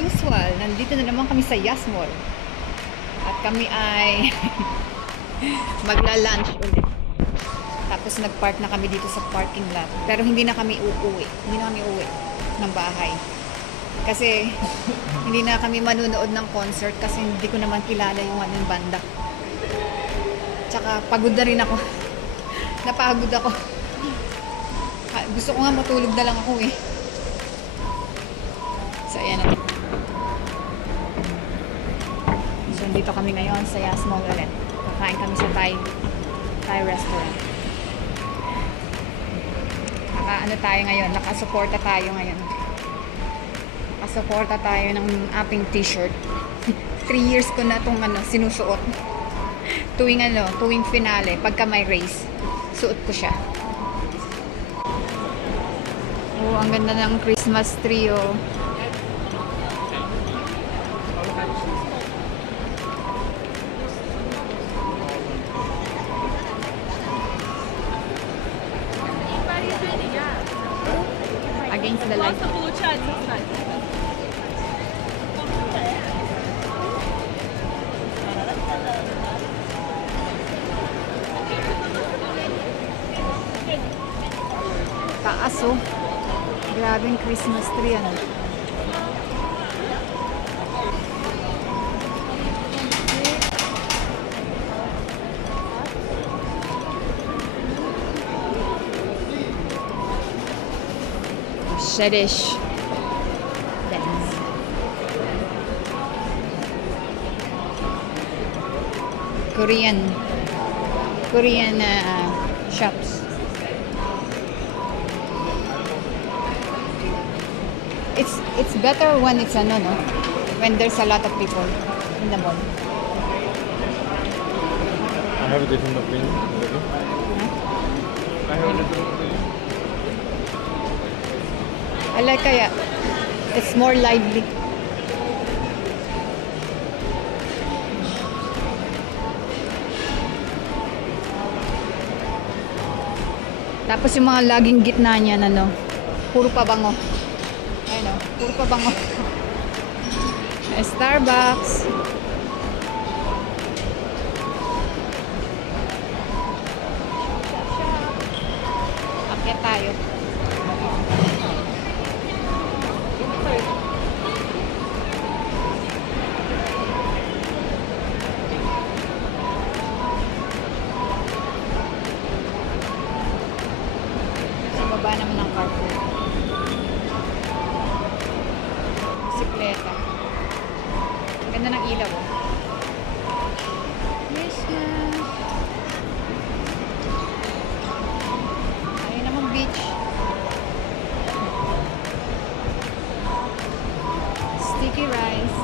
usual, nandito na naman kami sa Yas Mall. At kami ay magla-lunch ulit. Tapos nag-park na kami dito sa parking lot. Pero hindi na kami uuwi. Hindi na kami uuwi ng bahay. Kasi hindi na kami manunood ng concert kasi hindi ko naman kilala yung anong banda. Tsaka pagod na rin ako. Napagod ako. Gusto ko nga matulog na lang ako eh. So ayan na. So dito kami ngayon sa Yas Mall ulit. Kakain kami sa Thai restaurant. Ano tayo ngayon? Nakasuporta tayo ngayon. Nakasuporta tayo ng ating t-shirt. 3 years ko na itong sinusuot. Tuwing finale, pagka may race, suot ko siya. Oh, ang ganda ng Christmas tree, oh. Against the light. Taas, oh. Grabing Christmas tree, ano. Swedish Benz. Korean shops. It's better when it's when there's a lot of people in the mall. I have a different opinion. Huh? I have a different opinion. I like it's more lively. Tapos yung mga laging gitna niya puro pabango. Ayun, puro pabango. Starbucks. Akyat tayo. Baba naman ng carpool. Bisikleta. Ganda ng ilaw, oh. Christmas. Ayun namang beach. Sticky rice.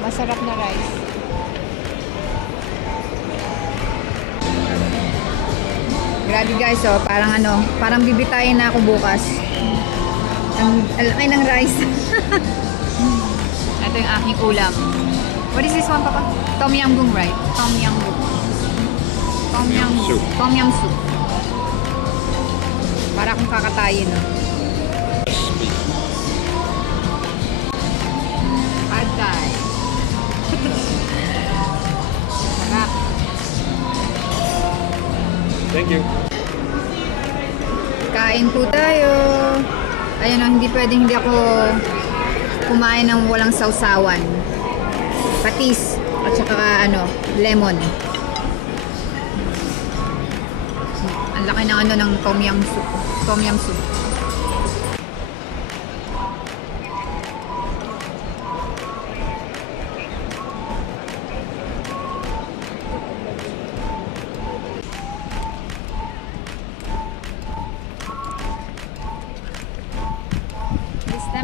Masarap na rice. Grabe guys, oh, parang bibitayin na ako bukas. Ang laki ng rice. Ito yung aking ulam. What is this one, Papa? Tom Yum Goong, right? Tom Yum Goong. Tom Yum soup. Para akong kakatayin, no? Pad Thai. Sarap. Thank you. Kain po tayo. Ayun, hindi pwedeng hindi ako kumain ng walang sausawan. Patis at saka lemon. Ang laki ng ng tom yum soup. Tom yum soup.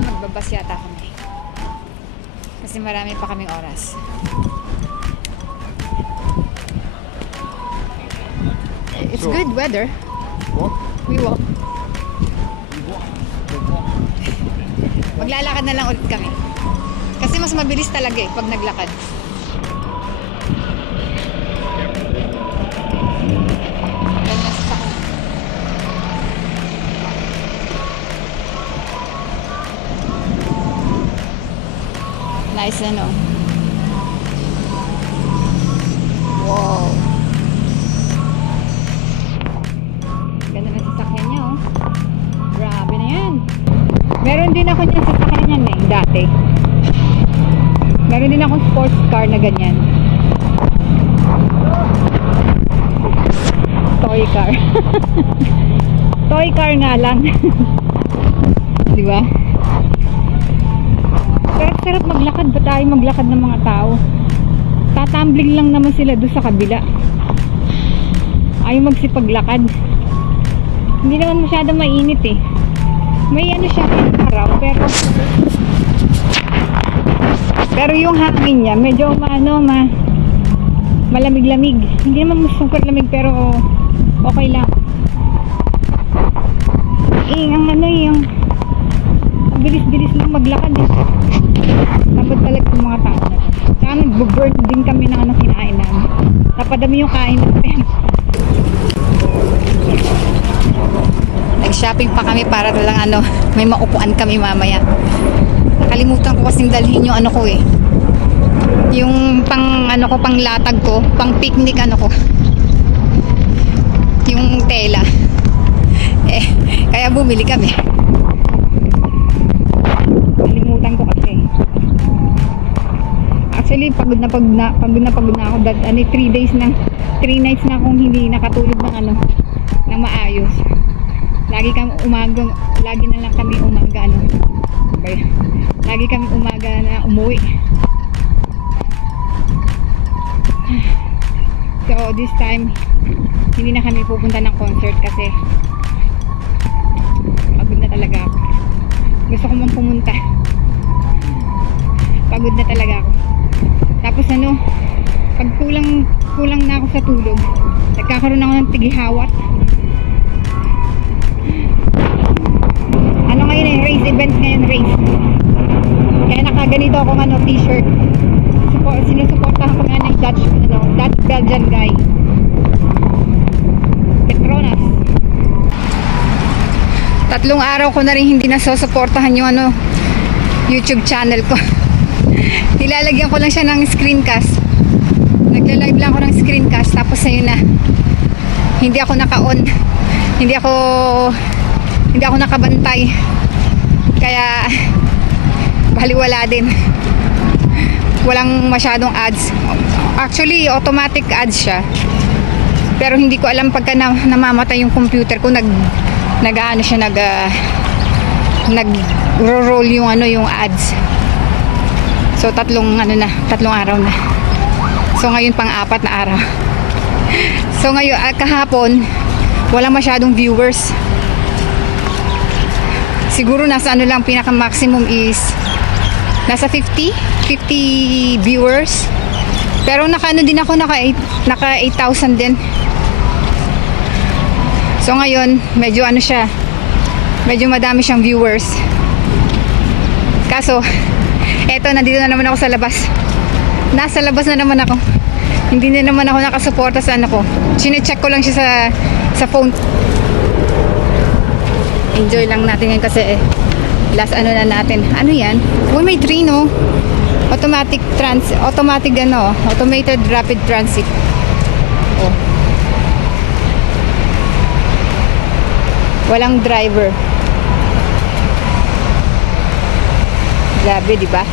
Magbabas yata kami kasi marami pa kaming oras. It's So, good weather. Walk? We walk. You walk. Maglalakad na lang ulit kami kasi mas mabilis talaga pag naglakad. Nice ano. Wow. Ganda ng sasakyan niya oh. Grabe na yan. Meron din ako yung sasakyan niyan eh, dati. Meron din akong sports car na ganyan. Toy car. Toy car nga lang. Di ba? Pero sarap maglakad. Ba't tayo maglakad ng mga tao? Tatambling lang naman sila doon sa kabila. Ayaw magsipaglakad. Hindi naman masyadong mainit eh. May ano siya araw pero yung hangin niya medyo malamig-lamig. Hindi naman super lamig pero okay lang. Yung bilis-bilis lang maglakad eh. Tapos talaga yung mga tao na to. Saka nag-burn din kami ng kinain namin. Napadami yung kain natin. Nag-shopping pa kami para lang may maupuan kami mamaya. Nakalimutan ko kasing dalhin yung ko eh. Yung pang pang latag ko, pang picnic ko. Yung tela. Kaya bumili kami. Nakalimutan ko kasi. Actually, pagod na ako. 3 nights na akong hindi nakatulog ng maayos. Lagi na lang kami umaga Lagi kami umaga na umuwi. So this time hindi na kami pupunta ng concert kasi pagod na talaga ako. Gusto ko man pumunta. Pagod na talaga ako. Tapos pag kulang na ako sa tulog, nagkakaroon ako ng tigihawat. Ngayon race events ngayon, race. Kaya nakaganito ako t-shirt. Sinusuportahan ko nga ng Dutch Belgian guy. Petronas. 3 araw ko na rin hindi nasusuportahan yung YouTube channel ko. Nilalagyan ko lang siya ng screencast. Nagla-live lang ako ng screencast tapos ayun na. Hindi ako naka-on. Hindi ako nakabantay. Kaya baliwala din. Walang masyadong ads. Actually, automatic ads siya. Pero hindi ko alam pagka namamatay yung computer ko, nag-roll yung ads. So 3 araw na. So ngayon pang-4 na araw. So ngayon kahapon walang masyadong viewers. Siguro nasa lang pinaka maximum is nasa 50 viewers. Pero naka 8,000 din. So ngayon medyo medyo madami siyang viewers. Kaso eto, nandito na naman ako sa labas. Nasa labas na naman ako. Hindi na naman ako nakasuporta sa ko. Chine-check ko lang siya sa phone. Enjoy lang natin ngayon kasi last na natin. Ano yan? Uy, may train automatic automated rapid transit. Oh. Walang driver. Grabe, di ba?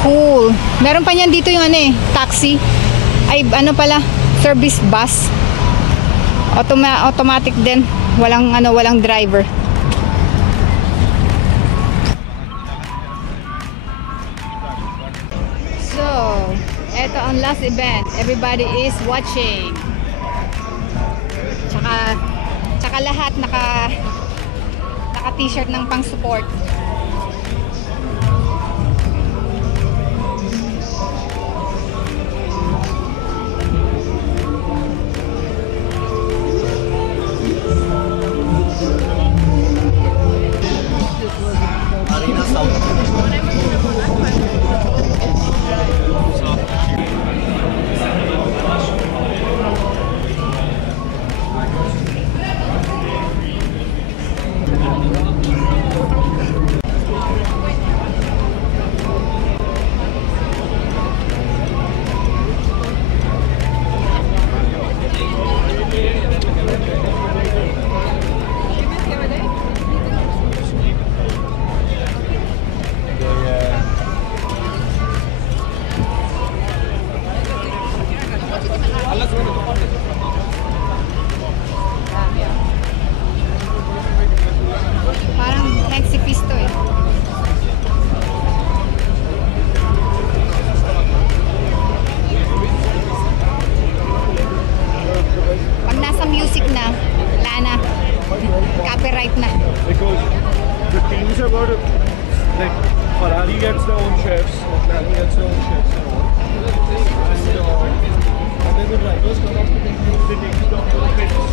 Cool. Meron pa niyan dito yung taxi. Ay, service bus. Automatic din. Walang driver. So, eto ang last event. Everybody is watching. Tsaka lahat naka t-shirt ng pang-support. because the teams are about like Ferrari gets their own chefs, McLaren gets their own chefs and all. And then the drivers come up to the teams, they take it down to the pits.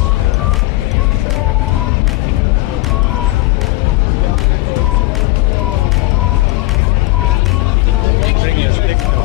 Bring your stick now.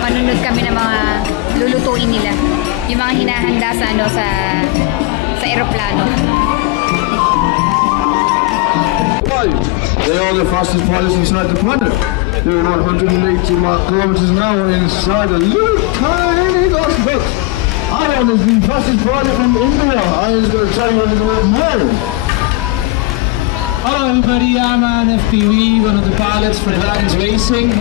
Manunod kami ng mga lulutuin nila. Yung mga hinahanda sa sa eroplano. They are the fastest pilots inside the planet. Doing 180 kilometers an hour inside a little tiny dashbook. Ion is the fastest pilot from India. I was going to tell you a little bit more. Hello everybody, I'm an FPV, one of the pilots for Dragons Racing.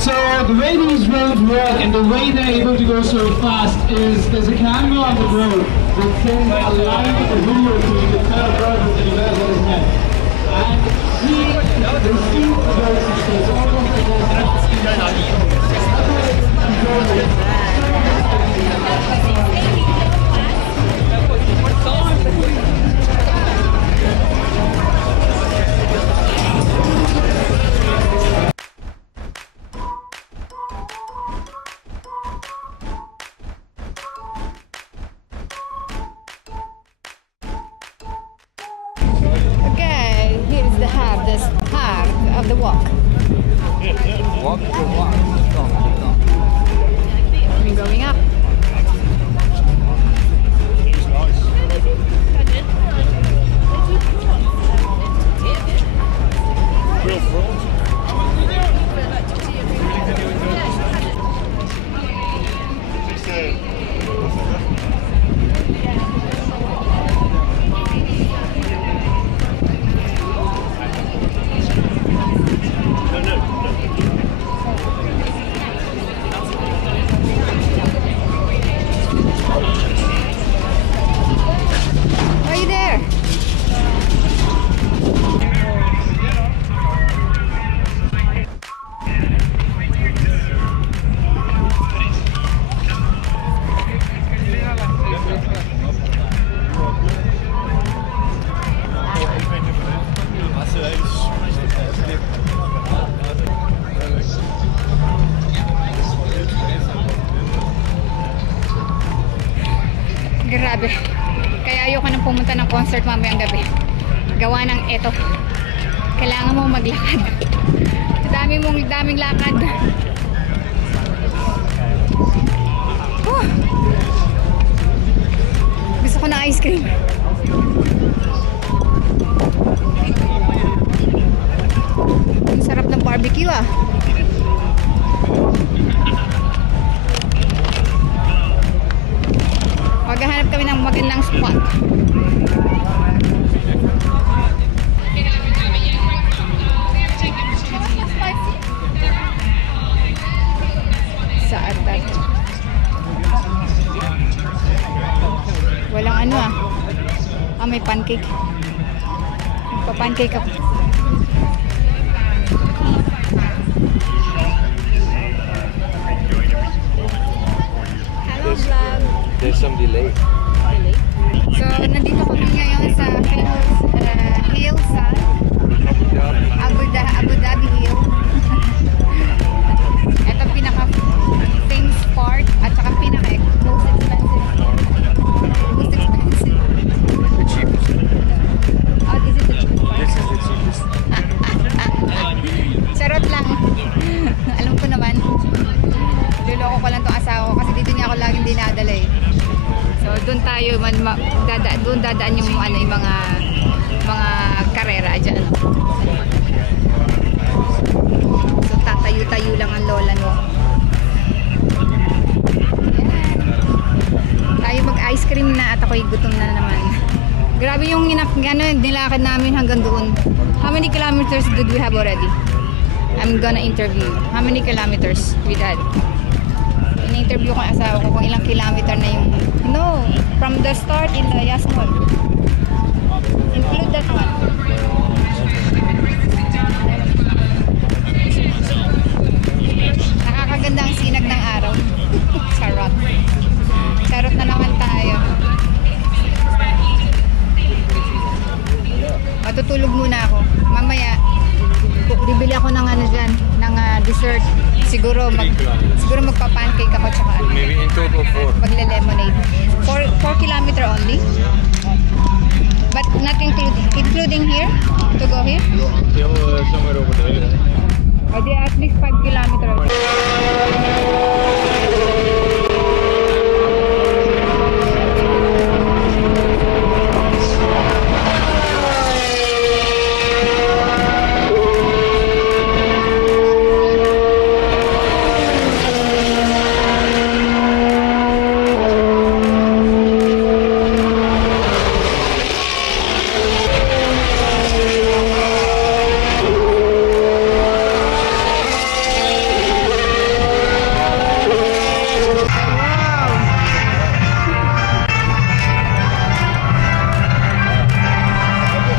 So the way these roads work and the way they're able to go so fast is there's a camera on the road that sends a live video to you to tell a driver that you guys are ahead. And he receives the road it's almost Okay, here is the start of the walk. Walk the walk. We're going up. Real pros. Are you there? grabe. Kaya ayoko nang pumunta ng concert mamayang gabi. Gawa ng eto. Kailangan mo maglakad. Daming lakad. Gusto ko ng ice cream. Ang sarap ng barbecue ah. Maghahanap kami ng magandang spot. Sa atat. Walang ano ah. May pancake. Magpa-pancake ako. Hello vlog. There's some delay. So, nandito kami ngayon sa famous hill sa Abu Dhabi Hill. Ito pinaka-famous part at saka pinaka-most expensive. The cheapest. Oh, this is the cheapest part. This is the cheapest. Charot lang. Alam ko naman. Luloko ko lang tong asawa ko kasi dito niya ako laging dinadala eh. So doon tayo doon dadaan yung ano yung mga karera diyan. So tatayo-tayo lang ang lola no. Tayo mag-ice cream na at ako'y gutom na naman. Grabe yung nilakad namin hanggang doon. How many kilometers did we have already? I'm gonna interview. How many kilometers we had? In-interview ko ang asawa ko kung ilang kilometer na yung... No! From the start in the Yas Mall. Include that one. Nakakaganda ang sinag ng araw. Charot. Charot na naman tayo. Matutulog muna ako. Mamaya, bibili ako ng ano dyan, ng dessert. Siguro magpa-pancake ako tsaka ano. Maybe in total 4. Magle-lemonade. 4 kilometer only? But not including here? To go here? Somewhere over there. Or di at least 5 kilometer away.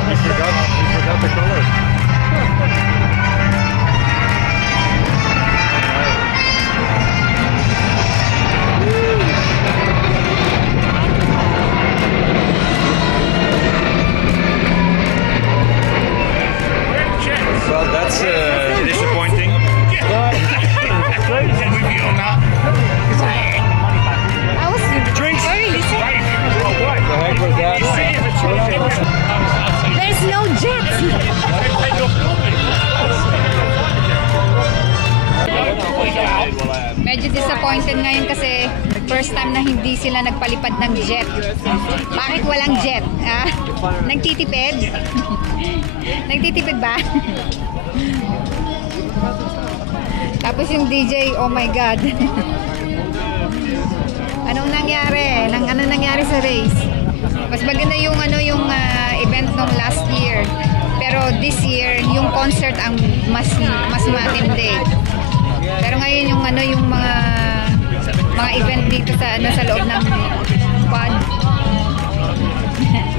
We forgot the colors. Well, that's disappointing. I was very little. The heck was that? There's no jets! Medyo disappointed ngayon kasi first time na hindi sila nagpalipad ng jet. Bakit walang jet? Ah? Nagtitipid? Nagtitipid ba? Tapos yung DJ, oh my God. Anong nangyari? Anong nangyari sa race? Mas maganda yung event nung last year. Pero this year, yung concert ang mas matindi. Pero ngayon yung mga event dito sa loob ng quad.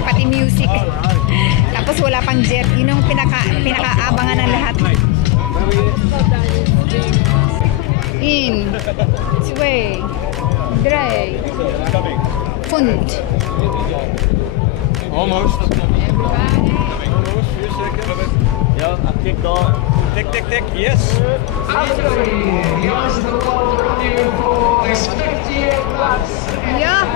Pati music. Tapos wala pang jet. Yun yung pinakaabangan ng lahat. In. Sway. Dry. Fund. Almost. Yeah, I think tick, tick, tick. Yes. Yeah.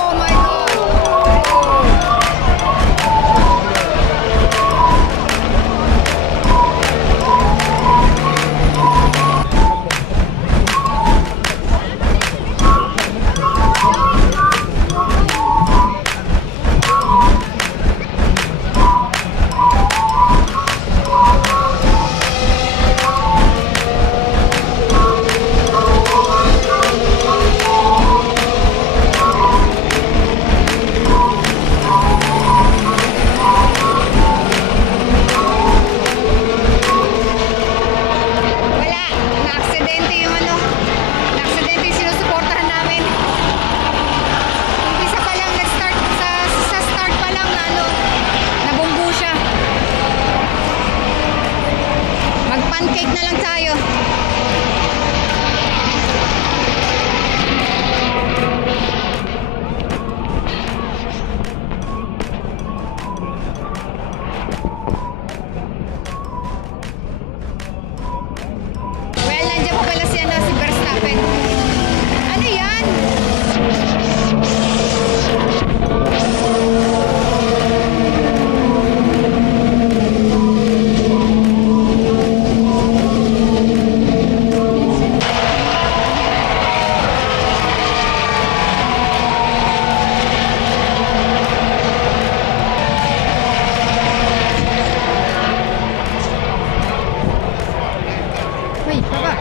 Oh my God! Wala, na-aksidente yung ano, na-aksidente yung sinusuportahan namin. Umpisa pa lang, nag-start, sa start pa lang, ano, nabunggo siya. Mag-pancake na lang tayo. Well, nandiyan pa pala si Verstappen. Ano yan? Uy, baba.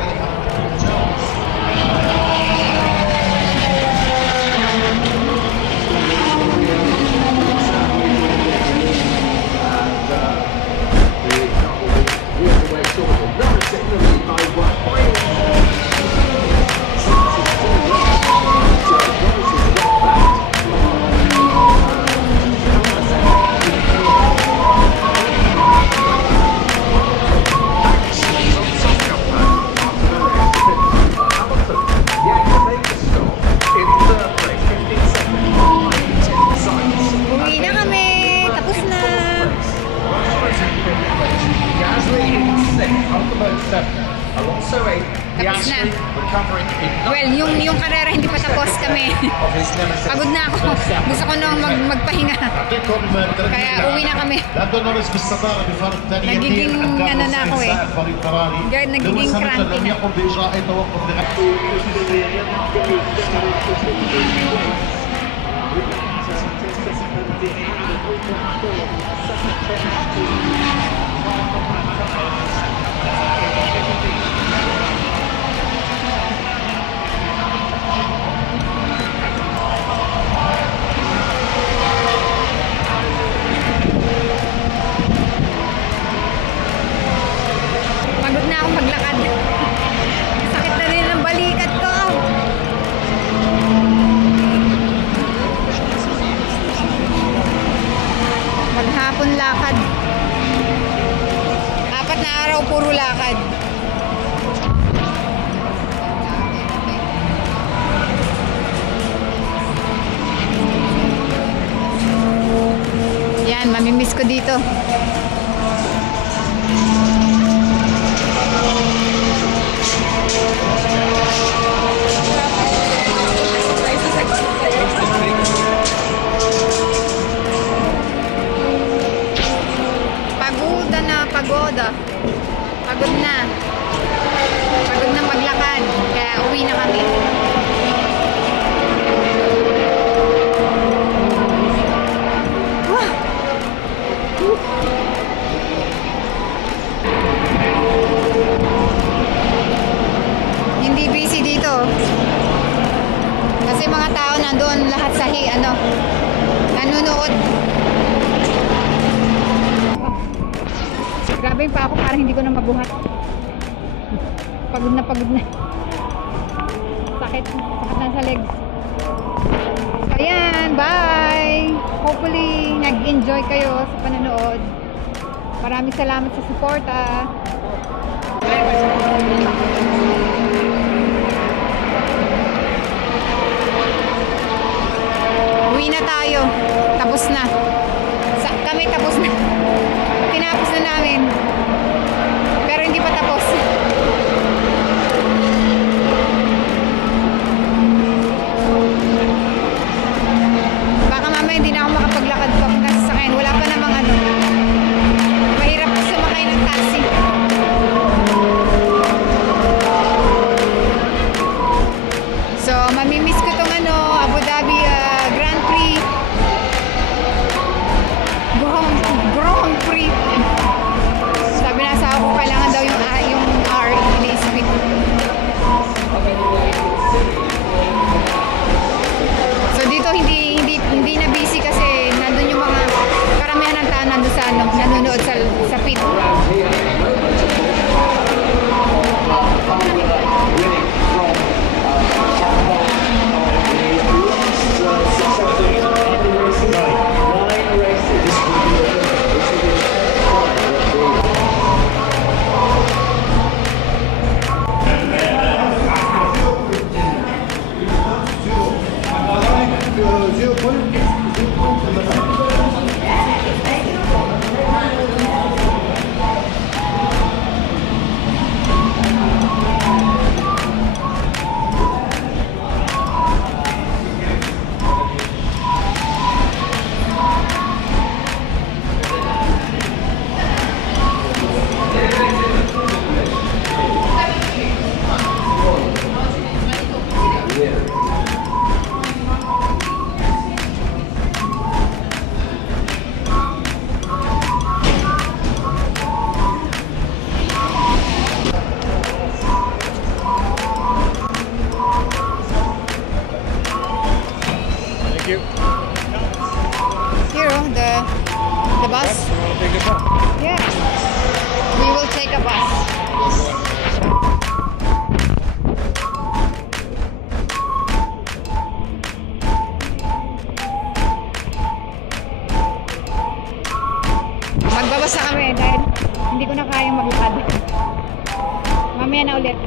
Uwi na kami. Tapos na. Tapos na. Well, yung karera hindi pa tapos kami. Pagod na ako. Gusto ko nang magpahinga. Kaya uwi na kami. Nagiging ano na ako eh. Nagiging cranky na. Pagod na akong maglakad. Sakit na rin ang balikat ko. Maghapon lakad. 4 na araw puro lakad. Ayun, mamimiss ko dito. Pagoda na, pagoda. Pagod na. Pagod na maglakad. Kaya uwi na kami. Wah! Hindi busy dito. Kasi mga tao nandoon lahat sa nanonood. Grabe pa ako, parang hindi ko na mabuhat. Pagod na pagod na. Sakit na sa legs. So ayan, bye! Hopefully nag-enjoy kayo sa panonood. Maraming salamat sa suporta. Uwi na tayo. Tapos na. Kami tapos na. Tinapos na namin. Pero hindi pa tapos. Baka mamaya hindi na ako makapaglakad papunta sa sakyan. Wala pa namang mahirap sumakay ng taxi. So, mamimiss ko tong Abu Dhabi Grand Prix. Grand Prix. Sabi na sa ako, kailangan daw yung R, hindi speed. So dito hindi na busy kasi nandun yung mga karamihan ng tao nandun sa nanonood sa pit. Thank you. Here, the bus. You want to take a bus? Yeah. We will take a bus. Magbabasa kami dahil hindi ko na kayang maglakad. Mamaya na ulit.